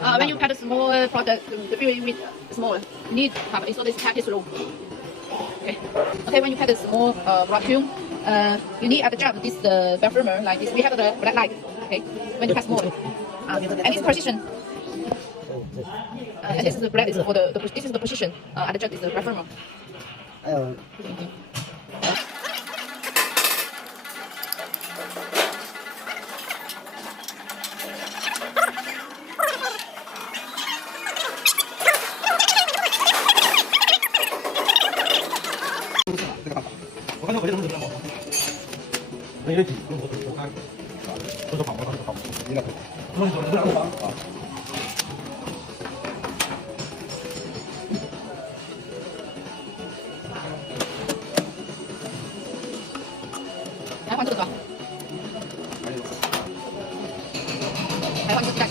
When you cut a small product, the filling with small, you need to have so this pack is low. Okay. Okay, when you cut a small vacuum, you need to adjust this performer like this. We have the black light. Okay. When you cut small, and it's precision. And this is the black is for this is the position. Adjust this performer. Okay. 这个办法，我看到我这种怎么样？那有点紧，我看，不是跑，我看是跑，应该可以。不是不是啊。来换这个是吧？还换这个鸡蛋。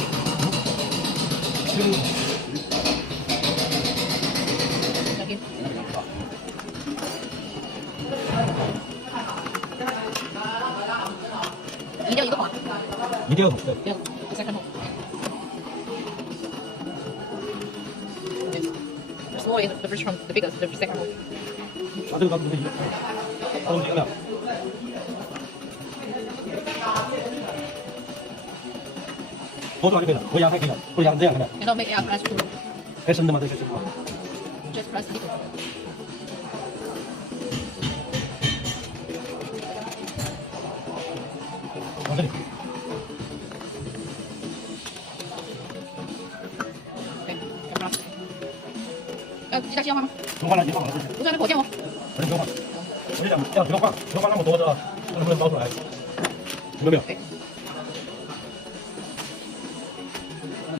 一定要一个桶，一定要桶，对，再看桶。The small is the first one, the biggest, the second one. 啊，这个咱们不是一个，都一个了。多少就可以了，不压太可以了，不压成这样，看到没？ And now make press two. 太深的吗？这个深吗？ Just press little.往这里。 鸡蛋先换吗？不换了，已经换好了。不是那火箭哦。不用换，我就想要不要换，不要换那么多的，能不能包出来？有没有？